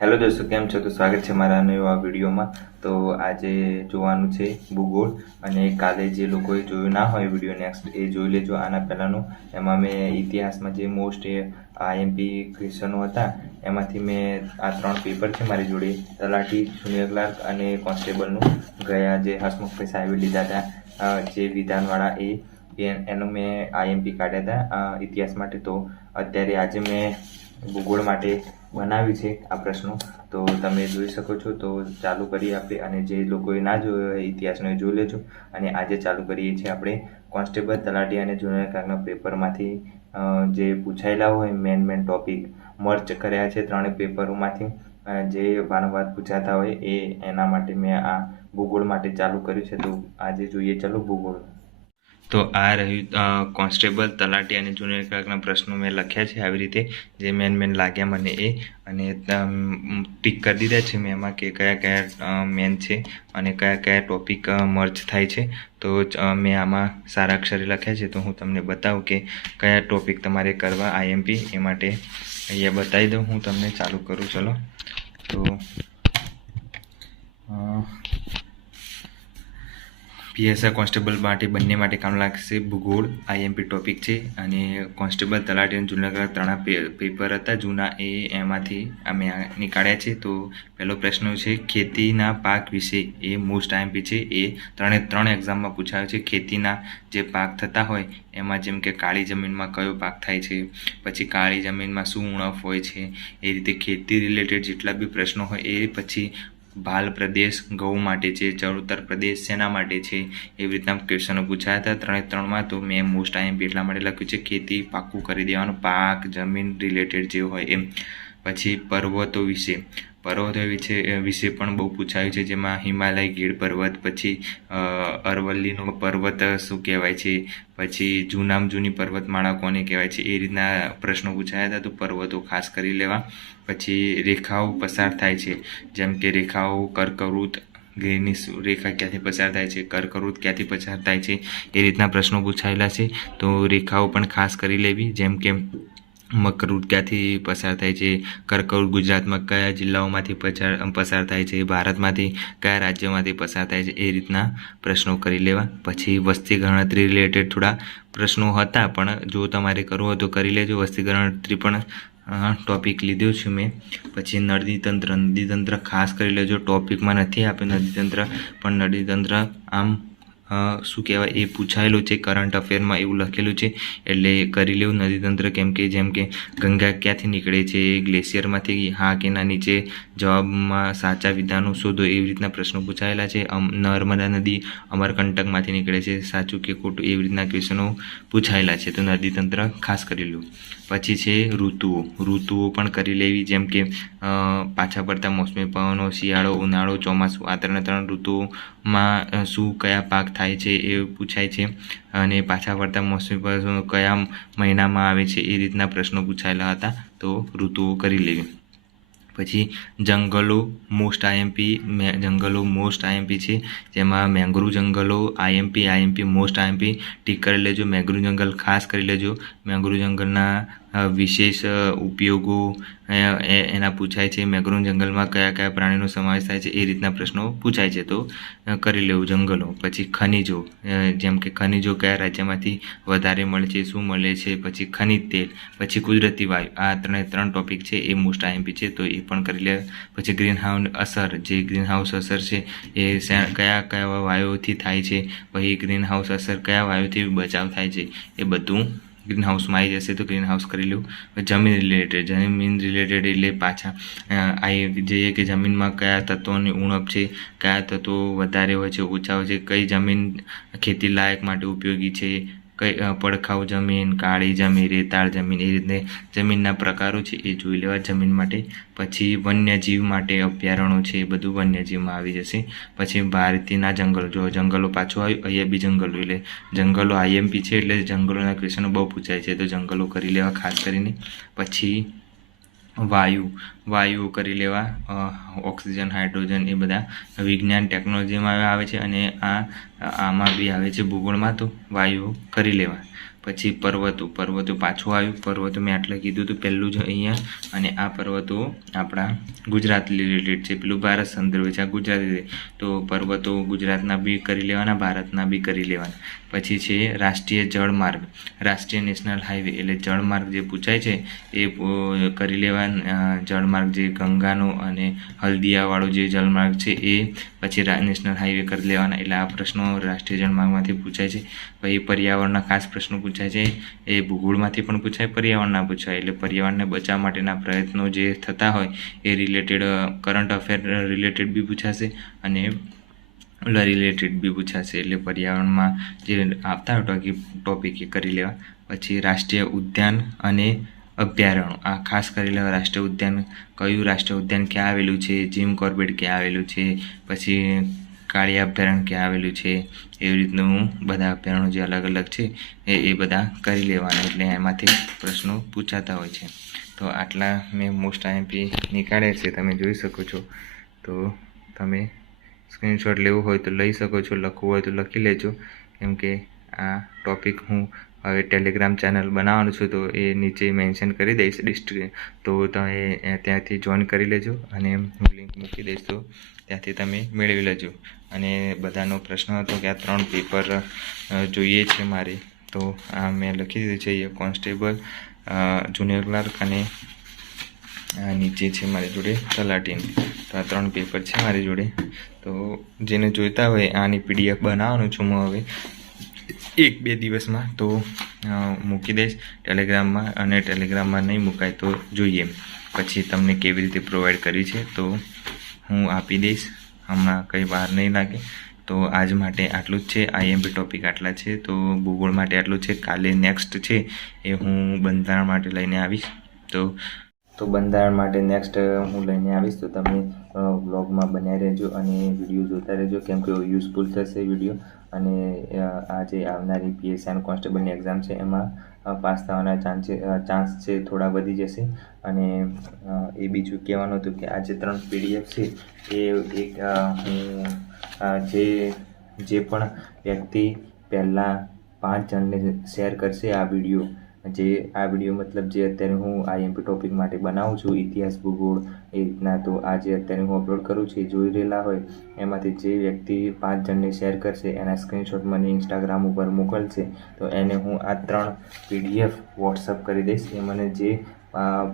Hello દોસ્તો, કેમ છો? તો સ્વાગત છે મારા નવા વિડીયોમાં. તો આજે જોવાનું છે ભૂગોળ, અને કાલે જે લોકોએ જોયું ના હોય વિડીયો નેક્સ્ટ એ જોઈ લેજો આના પહેલાંનું. એમાં મેં ઇતિહાસમાં જે મોસ્ટ આઈએમપી ક્વેશ્ચનો હતા એમાંથી મેં આ 3 પેપર છે મારી જોડે, તલાટી, જુનિયર ક્લાર્ક અને કોન્સ્ટેબલનું ગયા જે હસમુખભાઈ સાહેબે લીધા હતા જે વિધાનવાળા એનું મેં આઈએમપી કાઢ્યા હતા ઇતિહાસ માટે. તો અત્યારે આજે મેં ભૂગોળ માટે બનાવ્યું છે આ પ્રશ્નો, તો તમે જોઈ શકો છો. તો ચાલુ કરીએ આપણે, અને જે લોકોએ ના જોયો હોય ઇતિહાસનો એ જોઈ લેજો. અને આજે ચાલુ કરીએ છીએ આપણે કોન્સ્ટેબલ, તલાટી અને જુનિયર ક્લાર્કના પેપરમાંથી જે પૂછાયેલા હોય મેન ટોપિક મર્ચ કર્યા છે ત્રણેય પેપરોમાંથી, જે વારંવાર પૂછાતા હોય એના માટે મેં આ ભૂગોળ માટે ચાલુ કર્યું છે. તો આજે જોઈએ ચલો ભૂગોળ. તો આ રહ્યું કોન્સ્ટેબલ, તલાટી અને જુનિયર ક્લાર્કના પ્રશ્નો મેં લખ્યા છે આવી રીતે, જે મેન લાગ્યા મને એ, અને ટીક કરી દીધા છે મેં એમાં કે કયા કયા મેન છે અને કયા કયા ટોપિક મર્જ થાય છે. તો મેં આમાં સારા અક્ષરે લખ્યા છે. તો હું તમને બતાવું કે કયા ટોપિક તમારે કરવા આઈએમપી, એ માટે અહીંયા બતાવી દઉં હું તમને. ચાલુ કરું ચલો. તો પીએસઆઈ કોન્સ્ટેબલ માટે બંને માટે કામ લાગશે ભૂગોળ આઈએમપી ટોપિક છે. અને કોન્સ્ટેબલ, તલાટી અને જુનિયર ક્લાર્ક 3 પેપર હતા જૂના, એમાંથી અમે નીકાળ્યા છે. તો પહેલો પ્રશ્ન છે ખેતીના પાક વિશે, એ મોસ્ટ આઈએમપી છે. એ 3 એક્ઝામમાં પૂછાયો છે. ખેતીના જે પાક થતા હોય એમાં જેમ કે કાળી જમીનમાં કયો પાક થાય છે, પછી કાળી જમીનમાં શું ઉણપ હોય છે, એ રીતે ખેતી રિલેટેડ જેટલા બી પ્રશ્નો હોય એ. પછી ભાલ પ્રદેશ ઘઉં માટે છે, ચરોતર પ્રદેશ શેના માટે છે, એવી રીતના ક્વેશ્ચનો પૂછાયા હતા 3માં. તો મેં મોસ્ટ આઈએમપી એટલા માટે લખ્યું છે ખેતી પાક્કું કરી દેવાનું, પાક જમીન રિલેટેડ જે હોય એમ. પછી પર્વતો વિશે પણ બહુ પૂછાયું છે, જેમાં હિમાલય ગીર પર્વત, પછી અરવલ્લીનો પર્વત શું કહેવાય છે, પછી જૂની પર્વતમાળા કોને કહેવાય છે, એ રીતના પ્રશ્નો પૂછાયા હતા. તો પર્વતો ખાસ કરી લેવા. પછી રેખાઓ પસાર થાય છે, જેમ કે રેખાઓ કર્કવૃત્ત, ગ્રીનની રેખા ક્યાંથી પસાર થાય છે, કર્કવૃત્ત ક્યાંથી પસાર થાય છે, એ રીતના પ્રશ્નો પૂછાયેલા છે. તો રેખાઓ પણ ખાસ કરી લેવી, જેમ કે મકરવૃત્ત ક્યાંથી પસાર થાય છે, કર્કવૃત્ત ગુજરાતમાં કયા જિલ્લાઓમાંથી પસાર થાય છે, ભારતમાંથી કયા રાજ્યમાંથી પસાર થાય છે, એ રીતના પ્રશ્નો કરી લેવા. પછી વસ્તી ગણતરી રિલેટેડ થોડા પ્રશ્નો હતા, પણ જો તમારે કરવું હોય તો કરી લેજો. વસ્તી ગણતરી પણ ટોપિક લીધો છે મેં. પછી નદીતંત્ર ખાસ કરી લેજો. ટોપિકમાં નથી આપ્યું નદીતંત્ર, પણ નદીતંત્ર આમ શું કહેવાય એ પૂછાયેલું છે કરંટ અફેરમાં, એવું લખેલું છે એટલે કરી લેવું નદીતંત્ર. કેમ કે જેમ કે ગંગા ક્યાંથી નીકળે છે, ગ્લેશિયરમાંથી, હા કે ના, નીચે જવાબમાં સાચા વિધાનો શોધો, એવી રીતના પ્રશ્નો પૂછાયેલા છે. નર્મદા નદી અમરકંટકમાંથી નીકળે છે, સાચું કે ખોટું, એવી રીતના ક્વેશ્ચનો પૂછાયેલા છે. તો નદીતંત્ર ખાસ કરી લો. પછી છે ઋતુઓ પણ કરી લેવી, જેમ કે પાછા પડતા મોસમી પવનો, શિયાળો, ઉનાળો, ચોમાસું, આ 3 ઋતુઓમાં શું કયા પાક થાય છે એ પૂછાય છે. અને પાછા પડતા મોસમી પવનો કયા મહિનામાં આવે છે, એ રીતના પ્રશ્નો પૂછાયેલા હતા. તો ઋતુઓ કરી લેવી. પછી જંગલો મોસ્ટ આઈએમપી છે, જેમાં મેંગ્રુવ જંગલો આઈએમપી મોસ્ટ આઈએમપી ટીક કરી લેજો. મેંગ્રુવ જંગલ ખાસ કરી લેજો. મેંગ્રુવ જંગલના વિશેષ ઉપયોગો એના પૂછાય છે. મેંગ્રુવ જંગલમાં કયા કયા પ્રાણીનો સમાવેશ થાય છે, એ રીતના પ્રશ્નો પૂછાય છે. તો કરી લેવું જંગલો. પછી ખનિજો, જેમ કે ખનિજો કયા રાજ્યમાંથી વધારે મળે છે, શું મળે છે, પછી ખનિજ તેલ, પછી કુદરતી વાયુ, આ 3 ટોપિક છે એ મોસ્ટ આઈએમપી છે, તો એ પણ કરી લે. પછી ગ્રીન હાઉસ અસર છે એ કયા વાયુઓથી થાય છે, પછી ગ્રીન હાઉસ અસર કયા વાયુથી બચાવ થાય છે, એ બધું ગ્રીન હાઉસમાં આવી જશે. તો ગ્રીન હાઉસ કરી લેવું. જમીન રિલેટેડ એટલે પાછા આવી જઈએ કે જમીનમાં કયા તત્વોની ઉણપ છે, કયા તત્વો વધારે હોય છે, ઓછા હોય છે, કઈ જમીન ખેતી લાયક માટે ઉપયોગી છે, કઈ પડખાઉ જમીન, કાળી જમીન, રેતાળ જમીન, એ રીતે જમીનના પ્રકારો છે એ જોઈ લેવા જમીન માટે. પછી વન્યજીવ માટે અભયારણ્યો છે, એ બધું વન્યજીવમાં આવી જશે. પછી ભારતીયના જંગલો, જો જંગલો પાછું આવ્યું, અહીંયા બી જંગલો, એટલે જંગલો આઈએમપી છે એટલે જંગલોના ક્વેશ્ચનો બહુ પૂછાય છે, તો જંગલો કરી લેવા ખાસ કરીને. પછી વાયુઓ કરી લેવા, ઓક્સિજન, હાઇડ્રોજન, એ બધા વિજ્ઞાન ટેકનોલોજીમાં આવે છે, અને આમાં બી આવે છે ભૂગોળમાં. તો વાયુઓ કરી લેવા. પછી પર્વતો પાછું આવ્યું. પર્વતો મેં આટલે કીધું હતું પહેલું જ અહીંયા, અને આ પર્વતો આપણા ગુજરાત રિલેટેડ છે. પેલું ભારત સંદર્ભે છે, આ ગુજરાતી. તો પર્વતો ગુજરાતના બી કરી લેવાના, ભારતના બી કરી લેવાના. પછી છે રાષ્ટ્રીય જળમાર્ગ, રાષ્ટ્રીય નેશનલ હાઈવે, એટલે જળમાર્ગ જે પૂછાય છે એ કરી લેવાના. જળમાર્ગ જે ગંગાનો અને હલ્દિયાવાળો જે જળમાર્ગ છે એ પછી નેશનલ હાઈવે કરી લેવાના. એટલે આ પ્રશ્નો રાષ્ટ્રીય જળમાર્ગમાંથી પૂછાય છે. પછી પર્યાવરણના ખાસ પ્રશ્નો પૂછાય છે, એ ભૂગોળમાંથી પણ પૂછાય, પર્યાવરણના પૂછાય. એટલે પર્યાવરણને બચાવવા માટેના પ્રયત્નો જે થતા હોય એ રિલેટેડ કરંટ અફેર રિલેટેડ બી પૂછાશે અને રિલેટેડ બી પૂછાશે. એટલે પર્યાવરણમાં જે આવતા હોય ટોપિક એ કરી લેવા. પછી રાષ્ટ્રીય ઉદ્યાન અને અભયારણ્યો, આ ખાસ કરી લેવા. રાષ્ટ્રીય ઉદ્યાન કયું રાષ્ટ્રીય ઉદ્યાન ક્યાં આવેલું છે, જીમ કોર્બેટ ક્યાં આવેલું છે, પછી કાળિયા અભયારણ્ય ક્યાં આવેલું છે, એવી રીતનું બધા અભયારણ્યો જે અલગ અલગ છે એ બધા કરી લેવાના. એટલે એમાંથી પ્રશ્નો પૂછાતા હોય છે. તો આટલા મેં મોસ્ટ આઈએમપી નીકાળ્યા છે, તમે જોઈ શકો છો. તો તમે સ્ક્રીનશોટ લેવું હોય તો લઈ શકો છો, લખવું હોય તો લખી લેજો, કેમ કે આ ટૉપિક હું હવે ટેલિગ્રામ ચેનલ બનાવવાનું છું, તો એ નીચે મેન્શન કરી દઈશ ડિસ્ટ્રિક્ટ. તો તમે ત્યાંથી જોઈન કરી લેજો, અને હું લિંક મૂકી દઈશ, તો ત્યાંથી તમે મેળવી લેજો. અને બધાનો પ્રશ્ન હતો કે આ 3 પેપર જોઈએ છે મારે, તો આ મેં લખી દીધું છે. એ કોન્સ્ટેબલ, જુનિયર ક્લાર્ક અને નીચે છે મારી જોડે તલાટીની. તો આ 3 પેપર છે મારી જોડે. તો જેને જોઈતા હોય આની PDF બનાવવાનું છું હું હવે 1-2 દિવસમાં, તો મૂકી દઈશ ટેલિગ્રામમાં. અને ટેલિગ્રામમાં નહીં મુકાય તો જોઈએ પછી તમને કેવી રીતે પ્રોવાઈડ કરી છે, તો હું આપી દઈશ. હમણાં કંઈ વાર નહીં લાગે. તો આજ માટે આટલું જ છે. આઈએમપી ટૉપિક આટલા છે. તો ભૂગોળ માટે આટલું છે. કાલે નેક્સ્ટ છે એ હું બંધારણ માટે લઈને આવીશ. તો બંધારણ માટે નેક્સ્ટ હું લઈને આવીશ. તો તમે વ્લોગમાં બનાવી રહેજો અને વિડીયો જોતા રહેજો, કેમ કે યુઝફુલ થશે વિડીયો. અને આ જે આવનારી PSI અને કોન્સ્ટેબલની એક્ઝામ છે એમાં પાસ થવાના ચાન્સ છે થોડા વધી જશે. અને એ બીજું કહેવાનું હતું કે આ જે 3 PDF છે એ એક હું જે પણ વ્યક્તિ પહેલાં 5 જણને શેર કરશે આ વિડીયો મતલબ જે અત્યારે હું આઈએમપી ટૉપિક માટે બનાવું છું, ઇતિહાસ ભૂગોળ એ રીતના. તો આ જે અત્યારે હું અપલોડ કરું છું એ જોઈ રહેલા હોય એમાંથી જે વ્યક્તિ 5 જણને શેર કરશે એના સ્ક્રીનશોટ મને ઇન્સ્ટાગ્રામ ઉપર મોકલશે, તો એને હું આ 3 PDF વોટ્સઅપ કરી દઈશ. એ મને જે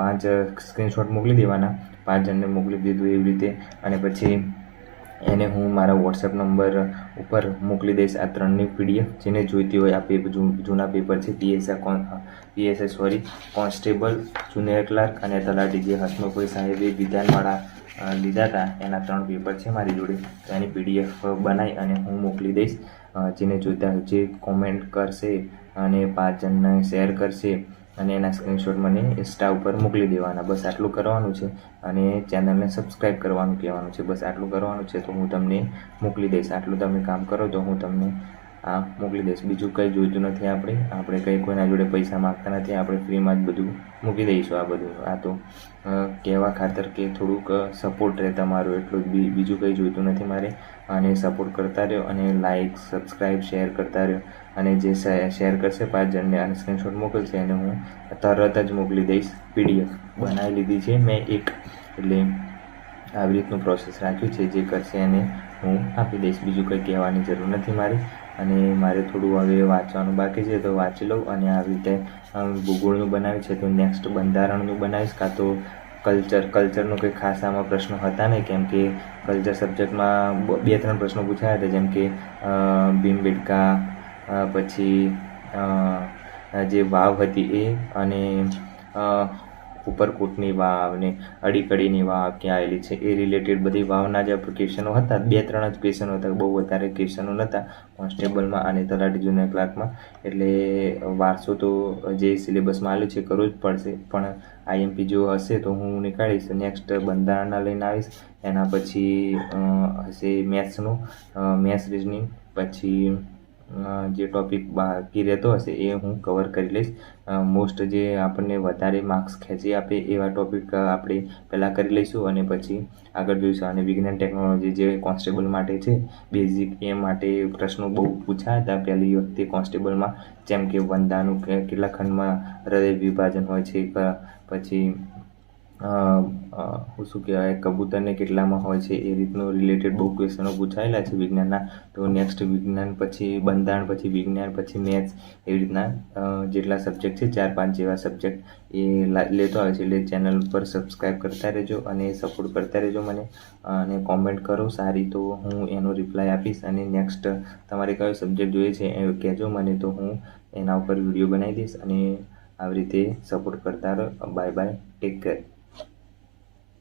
5 સ્ક્રીનશોટ મોકલી દેવાના, 5 જણને મોકલી દીધું એવી રીતે. અને પછી એને હું મારા વોટ્સએપ નંબર ઉપર મોકલી દઈશ આ 3ની PDF. જેને જોઈતી હોય આ જૂના પેપર છે PSI કોન્સ્ટેબલ, જુનિયર ક્લાર્ક અને તલાટી, જે હસમુખભાઈ સાહેબે વિધાનવાળા લીધા હતા એના 3 પેપર છે મારી જોડે. તો એની PDF બનાવી અને હું મોકલી દઈશ. જેને જોઈતા હોય, જે કોમેન્ટ કરશે અને 5 જણને શેર કરશે અને એના સ્ક્રીનશોટ મને ઇન્સ્ટા ઉપર મોકલી દેવાના. બસ આટલું કરવાનું છે. અને ચેનલને સબસ્ક્રાઈબ કરવાનું કહેવાનું છે. બસ આટલું કરવાનું છે. તો હું તમને મોકલી દઈશ. આટલું તમે કામ કરો તો હું તમને આ મોકલી દઈશ. બીજું કંઈ જોઈતું નથી. આપણે કંઈ કોઈના જોડે પૈસા માગતા નથી. આપણે ફ્રીમાં જ બધું મૂકી દઈશું. આ તો કહેવા ખાતર કે થોડુંક સપોર્ટ રહે તમારો, એટલું જ. બીજું કંઈ જોઈતું નથી મારે. અને સપોર્ટ કરતા રહ્યો, અને લાઇક, સબસ્ક્રાઈબ, શેર કરતા રહ્યો. અને જે શેર કરશે 5 જણને અને સ્ક્રીનશોટ મોકલશે એને હું તરત જ મોકલી દઈશ. PDF બનાવી લીધી છે મેં એક. એટલે આવી રીતનું પ્રોસેસ રાખ્યું છે. જે કરશે એને હું આપી દઈશ. બીજું કંઈ કહેવાની જરૂર નથી મારી. અને મારે થોડું હવે વાંચવાનું બાકી છે, તો વાંચી લઉં. અને આવી રીતે ભૂગોળનું બનાવ્યું છે, તો નેક્સ્ટ બંધારણનું બનાવીશ, કાં તો કલ્ચરનું કંઈ ખાસ આમાં પ્રશ્નો હતા નહીં, કેમ કે કલ્ચર સબ્જેક્ટમાં 2-3 પ્રશ્નો પૂછાયા હતા, જેમ કે ભીમબેટકા, પછી જે વાવ હતી એ, અને ઉપરકોટની વાવ ને અડીકડીની વાવ ક્યાં આવેલી છે એ રિલેટેડ બધી વાવના જે ક્વેશ્ચનો હતા, 2-3 જ ક્વેશ્ચનો હતા, બહુ વધારે ક્વેશ્ચનો નહોતા કોન્સ્ટેબલમાં અને તલાટી જુનિયર ક્લાર્કમાં. એટલે વારસો તો જે સિલેબસમાં આવેલું છે કરવું જ પડશે, પણ આઈએમપી જો હશે તો હું નીકાળીશ. નેક્સ્ટ બંધારણના લઈને આવીશ. એના પછી હશે મેથ્સ રિઝનિંગ. પછી જે ટૉપિક બાકી રહેતો હશે એ હું કવર કરી લઈશ. મોસ્ટ જે આપણને વધારે માર્ક્સ ખેંચી આપે એવા ટૉપિક આપણે પહેલાં કરી લઈશું, અને પછી આગળ જોઈશું. અને વિજ્ઞાન ટેકનોલોજી જે કોન્સ્ટેબલ માટે છે બેઝિક, એ માટે પ્રશ્નો બહુ પૂછાયા હતા પહેલી વખતે કોન્સ્ટેબલમાં, જેમ કે વંદાનું કેટલા ખંડમાં હૃદય વિભાજન હોય છે, પછી શું કહેવાય કબૂતરને કેટલામાં હોય છે, એ રીતનું રિલેટેડ બહુ ક્વેશ્ચનો પૂછાયેલા છે વિજ્ઞાનના. તો નેક્સ્ટ વિજ્ઞાન પછી બંધારણ, પછી વિજ્ઞાન, પછી મેથ્સ, એવી રીતના જેટલા સબ્જેક્ટ છે 4-5 જેવા સબ્જેક્ટ એ લેતો આવે છે. એટલે ચેનલ પર સબસ્ક્રાઈબ કરતા રહેજો અને સપોર્ટ કરતા રહેજો મને, અને કોમેન્ટ કરો સારી તો હું એનો રિપ્લાય આપીશ. અને નેક્સ્ટ તમારે કયો સબ્જેક્ટ જોઈએ છે એ કહેજો મને, તો હું એના ઉપર વિડીયો બનાવી દઈશ. અને આવી રીતે સપોર્ટ કરતા રહો. Bye bye, take care.